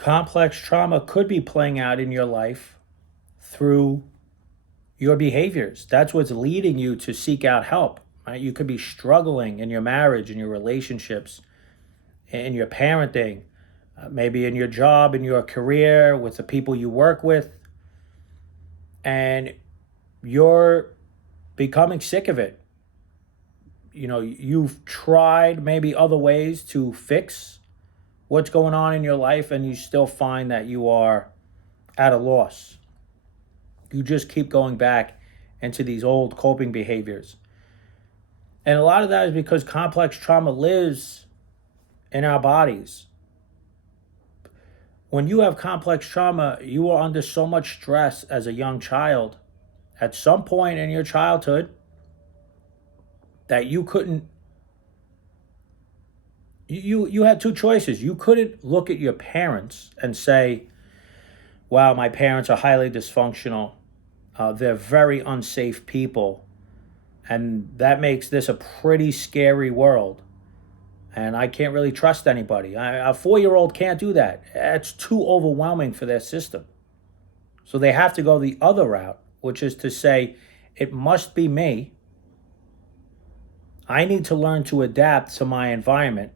complex trauma could be playing out in your life through your behaviors. That's what's leading you to seek out help. Right? You could be struggling in your marriage, in your relationships, in your parenting, maybe in your job, in your career, with the people you work with, and you're becoming sick of it. You've tried maybe other ways to fix what's going on in your life, and you still find that you are at a loss. You just keep going back into these old coping behaviors. And a lot of that is because complex trauma lives in our bodies. When you have complex trauma, you are under so much stress as a young child at some point in your childhood that you couldn't you had two choices. You couldn't look at your parents and say, wow, my parents are highly dysfunctional. They're very unsafe people. And that makes this a pretty scary world. And I can't really trust anybody. A 4-year-old can't do that. It's too overwhelming for their system. So they have to go the other route, which is to say, it must be me. I need to learn to adapt to my environment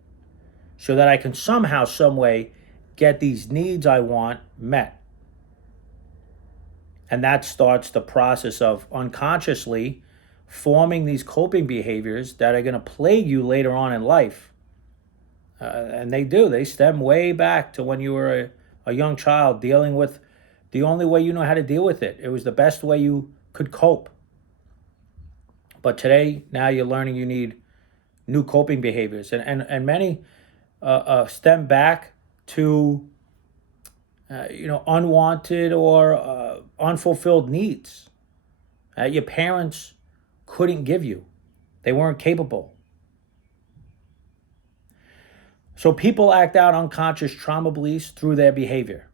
so that I can somehow, some way get these needs I want met. And that starts the process of unconsciously forming these coping behaviors that are going to plague you later on in life. And they do. They stem way back to when you were a young child dealing with the only way you know how to deal with it. It was the best way you could cope. But today, now you're learning you need new coping behaviors. And many stem back to unwanted or unfulfilled needs your parents couldn't give you. They weren't capable. So people act out unconscious trauma beliefs through their behavior.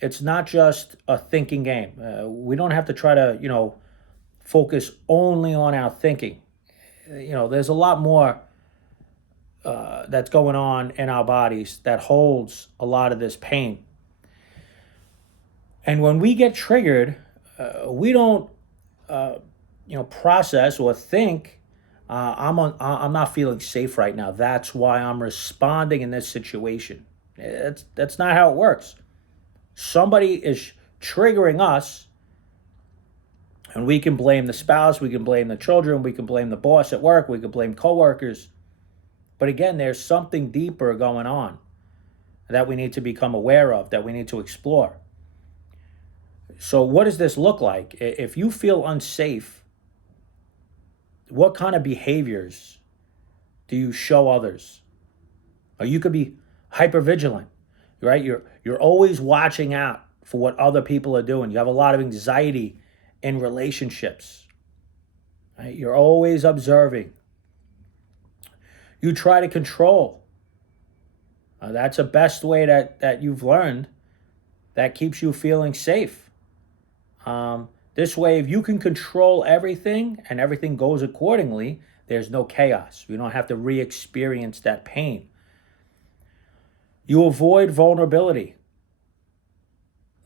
It's not just a thinking game. We don't have to try to, focus only on our thinking. There's a lot more that's going on in our bodies that holds a lot of this pain. And when we get triggered, we don't, process or think. I'm not feeling safe right now. That's why I'm responding in this situation. That's not how it works. Somebody is triggering us, and we can blame the spouse, we can blame the children, we can blame the boss at work, we can blame coworkers. But again, there's something deeper going on that we need to become aware of, that we need to explore. So what does this look like? If you feel unsafe, what kind of behaviors do you show others? Or you could be hypervigilant, right? You're always watching out for what other people are doing. You have a lot of anxiety in relationships, right? You're always observing. You try to control. That's the best way that you've learned that keeps you feeling safe. This way, if you can control everything and everything goes accordingly, there's no chaos. You don't have to re-experience that pain. You avoid vulnerability,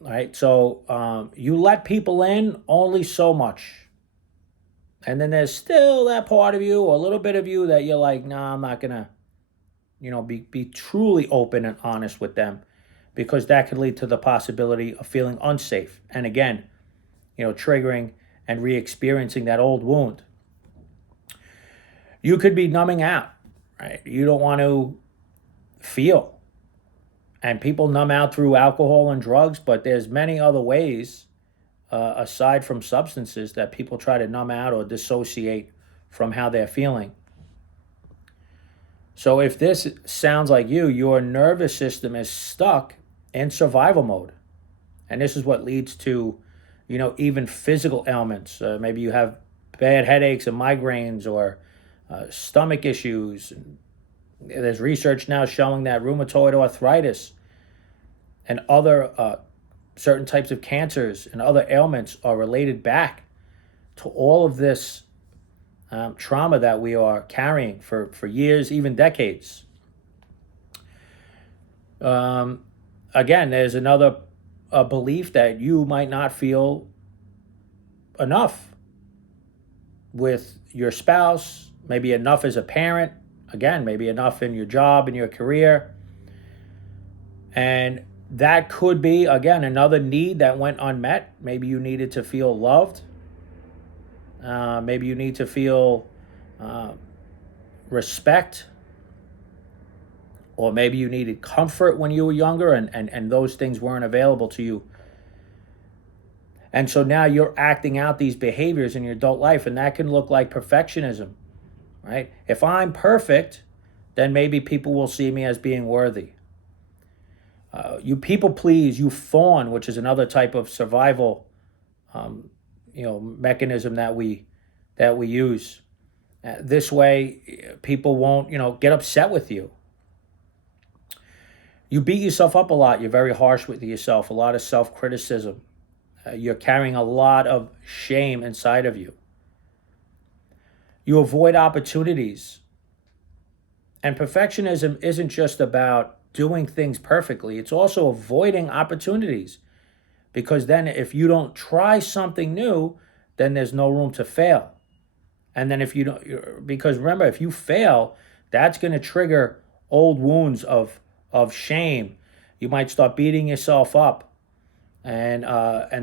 right? So you let people in only so much. And then there's still that part of you, or a little bit of you that you're like, nah, I'm not going to, be truly open and honest with them, because that could lead to the possibility of feeling unsafe. And again, triggering and re-experiencing that old wound. You could be numbing out, right? You don't want to feel. And people numb out through alcohol and drugs, but there's many other ways, aside from substances, that people try to numb out or dissociate from how they're feeling. So if this sounds like your nervous system is stuck in survival mode. And this is what leads to even physical ailments. Maybe you have bad headaches and migraines, or stomach issues. There's research now showing that rheumatoid arthritis and other certain types of cancers and other ailments are related back to all of this trauma that we are carrying for years, even decades. again, there's another belief that you might not feel enough with your spouse, maybe enough as a parent, again, maybe enough in your job, in your career. And that could be, again, another need that went unmet. Maybe you needed to feel loved. Maybe you need to feel uh, respect, or maybe you needed comfort when you were younger and those things weren't available to you. And so now you're acting out these behaviors in your adult life, and that can look like perfectionism, right? If I'm perfect, then maybe people will see me as being worthy. You people please, you fawn, which is another type of survival, mechanism that we use. This way, people won't, get upset with you. You beat yourself up a lot. You're very harsh with yourself. A lot of self-criticism. You're carrying a lot of shame inside of you. You avoid opportunities. And perfectionism isn't just about doing things perfectly, it's also avoiding opportunities. Because then, if you don't try something new, then there's no room to fail. And then, if you don't, because remember, if you fail, that's going to trigger old wounds of shame. You might start beating yourself up, and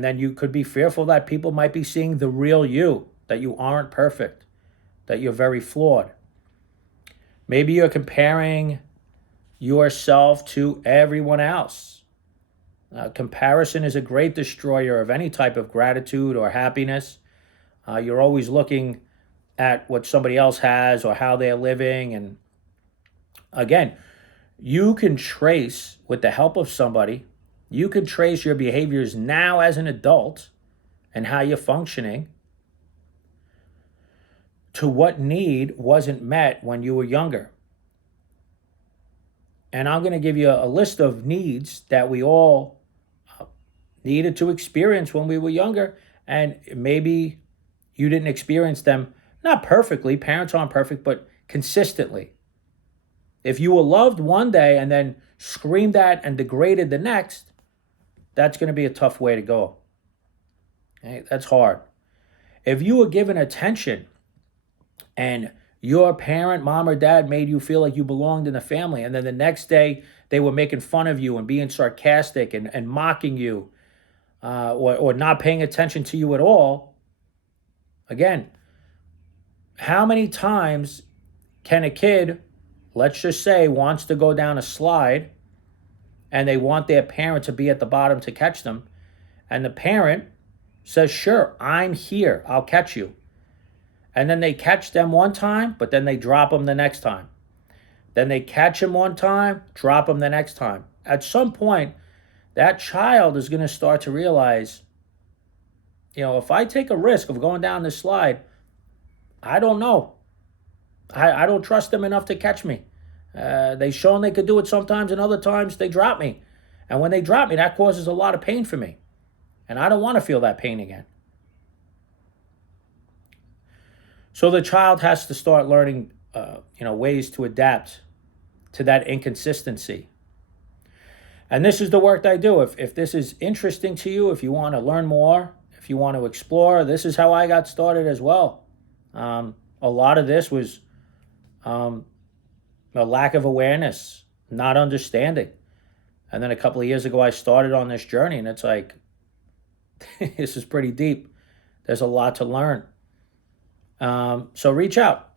then you could be fearful that people might be seeing the real you, that you aren't perfect, that you're very flawed. Maybe you're comparing yourself to everyone else. Comparison is a great destroyer of any type of gratitude or happiness. You're always looking at what somebody else has or how they're living. And again, you can trace, with the help of somebody, you can trace your behaviors now as an adult and how you're functioning to what need wasn't met when you were younger. And I'm going to give you a list of needs that we all needed to experience when we were younger. And maybe you didn't experience them, not perfectly, parents aren't perfect, but consistently. If you were loved one day and then screamed at and degraded the next, that's going to be a tough way to go. Okay? That's hard. If you were given attention and your parent, mom or dad, made you feel like you belonged in the family, and then the next day they were making fun of you and being sarcastic and mocking you, or not paying attention to you at all, again, how many times can a kid, let's just say, wants to go down a slide and they want their parent to be at the bottom to catch them, and the parent says, sure, I'm here, I'll catch you. And then they catch them one time, but then they drop them the next time. Then they catch them one time, drop them the next time. At some point, that child is going to start to realize, if I take a risk of going down this slide, I don't know. I don't trust them enough to catch me. They've shown they could do it sometimes, and other times they drop me. And when they drop me, that causes a lot of pain for me. And I don't want to feel that pain again. So the child has to start learning, ways to adapt to that inconsistency. And this is the work that I do. If this is interesting to you, if you want to learn more, if you want to explore, this is how I got started as well. A lot of this was a lack of awareness, not understanding. And then a couple of years ago, I started on this journey, and it's like, this is pretty deep. There's a lot to learn. So reach out.